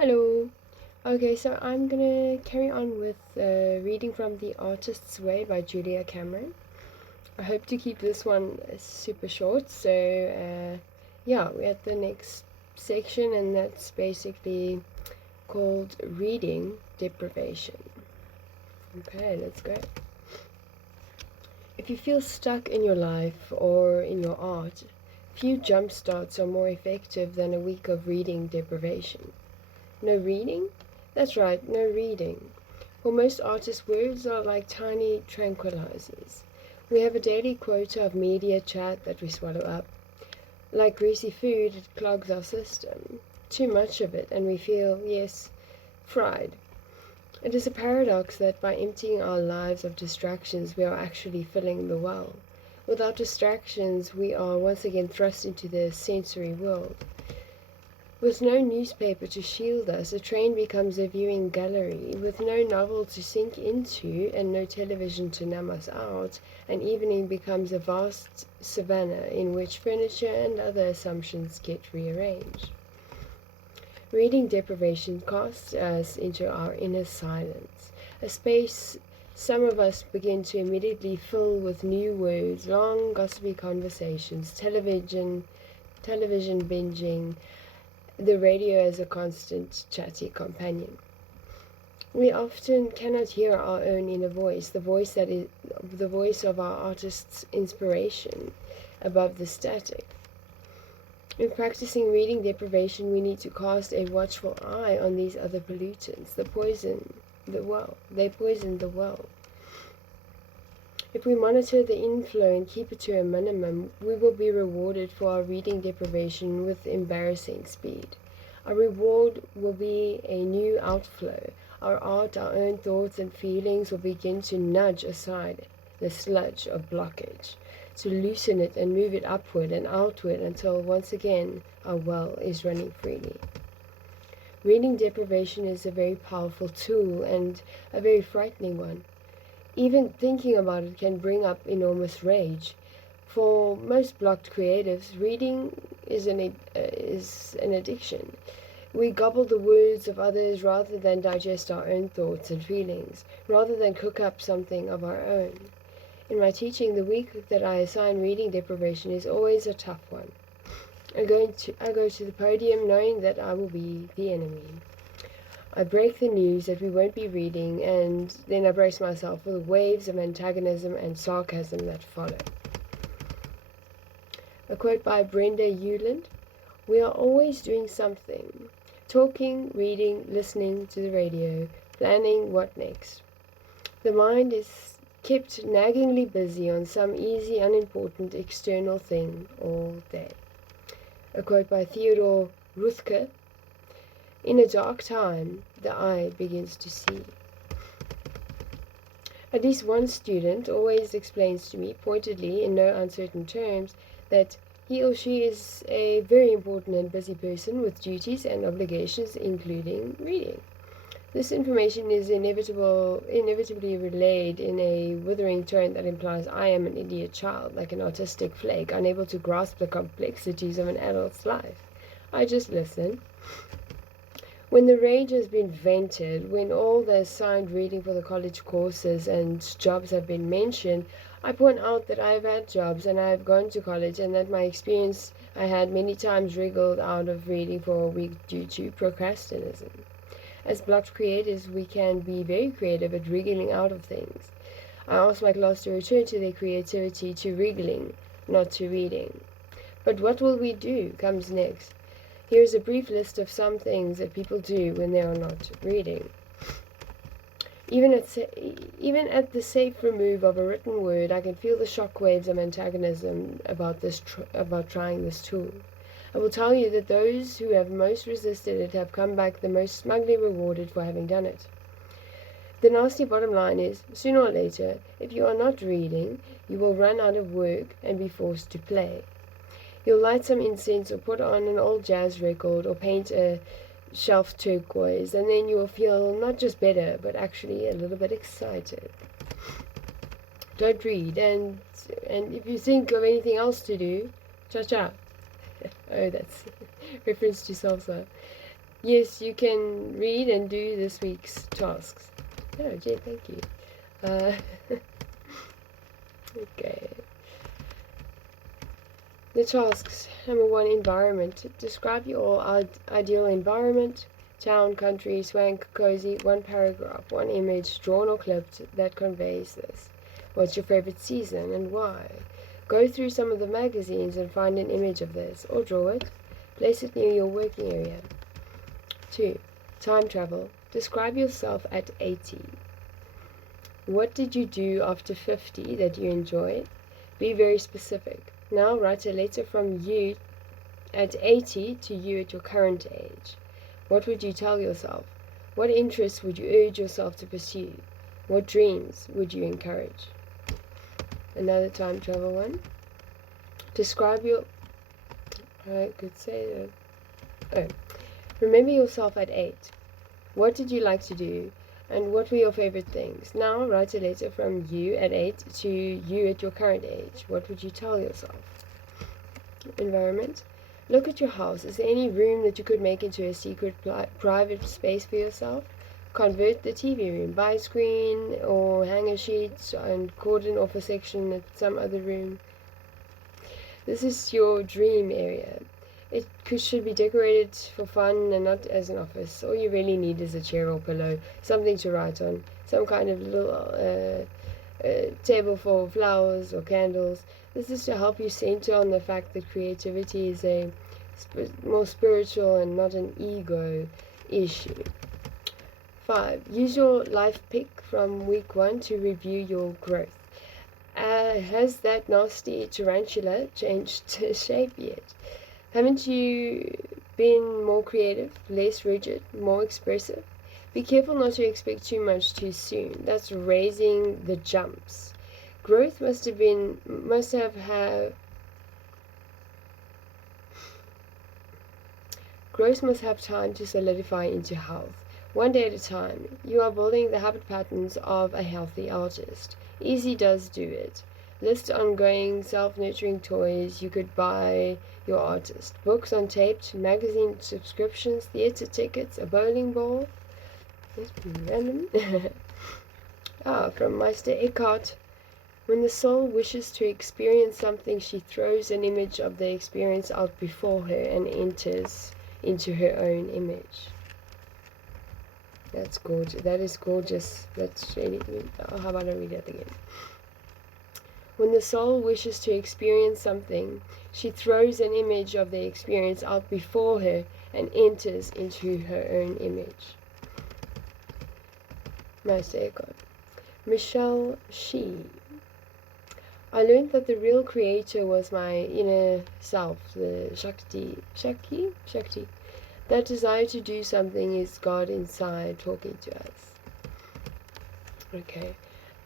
Hello. Okay, so I'm gonna carry on with reading from The Artist's Way by Julia Cameron. I hope to keep this one super short. Yeah, we're at the next section, and that's basically called Reading Deprivation. Okay, let's go. If you feel stuck in your life or in your art, few jump starts are more effective than a week of reading deprivation. No reading? That's right, no reading. For most artists, words are like tiny tranquilizers. We have a daily quota of media chat that we swallow up. Like greasy food, it clogs our system. Too much of it, and we feel, yes, fried. It is a paradox that by emptying our lives of distractions, we are actually filling the well. Without distractions, we are once again thrust into the sensory world. With no newspaper to shield us, a train becomes a viewing gallery. With no novel to sink into and no television to numb us out, an evening becomes a vast savannah in which furniture and other assumptions get rearranged. Reading deprivation casts us into our inner silence, a space some of us begin to immediately fill with new words, long gossipy conversations, television binging, the radio as a constant chatty companion. We often cannot hear our own inner voice, the voice that is the voice of our artist's inspiration above the static. In practicing reading deprivation, we need to cast a watchful eye on these other pollutants, they poison the well. If we monitor the inflow and keep it to a minimum, we will be rewarded for our reading deprivation with embarrassing speed. Our reward will be a new outflow. Our art, our own thoughts and feelings will begin to nudge aside the sludge of blockage, to loosen it and move it upward and outward until once again our well is running freely. Reading deprivation is a very powerful tool and a very frightening one. Even thinking about it can bring up enormous rage. For most blocked creatives, reading is an addiction. We gobble the words of others rather than digest our own thoughts and feelings, rather than cook up something of our own. In my teaching, the week that I assign reading deprivation is always a tough one. I go to the podium knowing that I will be the enemy. I break the news that we won't be reading, and then I brace myself for the waves of antagonism and sarcasm that follow. A quote by Brenda Euland: "We are always doing something, talking, reading, listening to the radio, planning what next. The mind is kept naggingly busy on some easy, unimportant external thing all day." A quote by Theodore Roethke: "In a dark time, the eye begins to see." At least one student always explains to me, pointedly, in no uncertain terms, that he or she is a very important and busy person with duties and obligations, including reading. This information is inevitably relayed in a withering tone that implies I am an idiot child, like an autistic flake, unable to grasp the complexities of an adult's life. I just listen. When the rage has been vented, when all the assigned reading for the college courses and jobs have been mentioned, I point out that I have had jobs and I have gone to college, and that my experience I had many times wriggled out of reading for a week due to procrastination. As blocked creators, we can be very creative at wriggling out of things. I ask my class to return to their creativity, to wriggling, not to reading. But what will we do comes next. Here is a brief list of some things that people do when they are not reading. Even at the safe remove of a written word, I can feel the shock waves of antagonism about trying this tool. I will tell you that those who have most resisted it have come back the most smugly rewarded for having done it. The nasty bottom line is, sooner or later, if you are not reading, you will run out of work and be forced to play. You'll light some incense or put on an old jazz record or paint a shelf turquoise, and then you will feel not just better, but actually a little bit excited. Don't read, and if you think of anything else to do, cha-cha. Oh, that's reference to salsa. Yes, you can read and do this week's tasks. Oh, Jay, thank you. Uh, okay. The tasks. Number 1, environment. Describe your ideal environment. Town, country, swank, cozy. 1 paragraph, 1 image, drawn or clipped, that conveys this. What's your favorite season and why? Go through some of the magazines and find an image of this, or draw it. Place it near your working area. 2. Time travel. Describe yourself at 80. What did you do after 50 that you enjoyed? Be very specific. Now write a letter from you at 80 to you at your current age. What would you tell yourself? What interests would you urge yourself to pursue? What dreams would you encourage? Another time travel one. Describe your... I could say that. Oh. Remember yourself at 8. What did you like to do? And what were your favorite things? Now write a letter from you at 8 to you at your current age. What would you tell yourself? Environment. Look at your house. Is there any room that you could make into a secret private space for yourself? Convert the TV room. Buy a screen or hanger sheets and cordon off a section at some other room. This is your dream area. It should be decorated for fun and not as an office. All you really need is a chair or pillow, something to write on, some kind of little table for flowers or candles. This is to help you center on the fact that creativity is a more spiritual and not an ego issue. 5. Use your life pick from week 1 to review your growth. Has that nasty tarantula changed shape yet? Haven't you been more creative, less rigid, more expressive? Be careful not to expect too much too soon. That's raising the jumps. Growth must have time to solidify into health. 1 day at a time. You are building the habit patterns of a healthy artist. Easy does do it. List ongoing self-nurturing toys you could buy your artist. Books on tape, magazine subscriptions, theatre tickets, a bowling ball. That's pretty random. From Meister Eckhart. When the soul wishes to experience something, she throws an image of the experience out before her and enters into her own image. That's gorgeous. That is gorgeous. That's really... how about I read that again? When the soul wishes to experience something, she throws an image of the experience out before her and enters into her own image. Meister Eckhart. Michelle Shee. I learned that the real creator was my inner self, the Shakti. That desire to do something is God inside talking to us. Okay.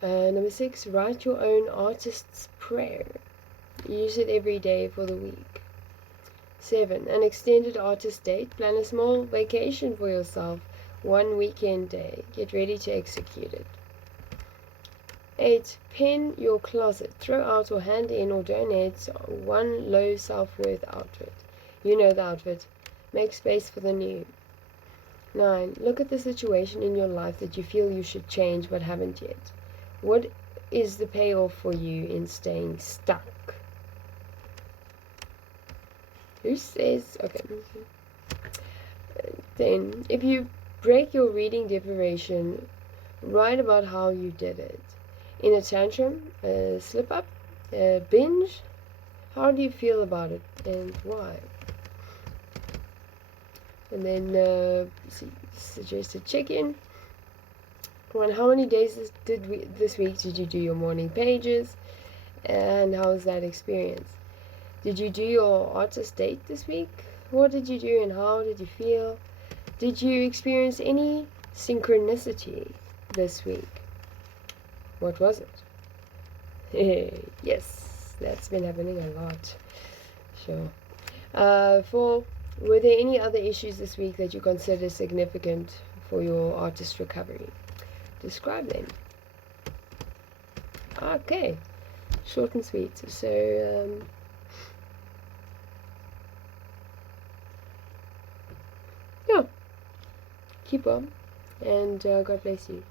Number 6, write your own artist's prayer. Use it every day for the week. 7, an extended artist date. Plan a small vacation for yourself, 1 weekend day. Get ready to execute it. 8, pen your closet. Throw out or hand in or donate 1 low self-worth outfit. You know the outfit. Make space for the new. 9, look at the situation in your life that you feel you should change but haven't yet. What is the payoff for you in staying stuck? Who says... Okay. 10, if you break your reading deprivation, write about how you did it. In a tantrum, a slip-up, a binge, how do you feel about it and why? And then suggested check-in. 1, how many days this week did you do your morning pages? And how was that experience? Did you do your artist date this week? What did you do and how did you feel? Did you experience any synchronicity this week? What was it? Yes, that's been happening a lot. Sure. 4, were there any other issues this week that you consider significant for your artist recovery? Describe them. Okay, short and sweet. So, yeah, keep well, and God bless you.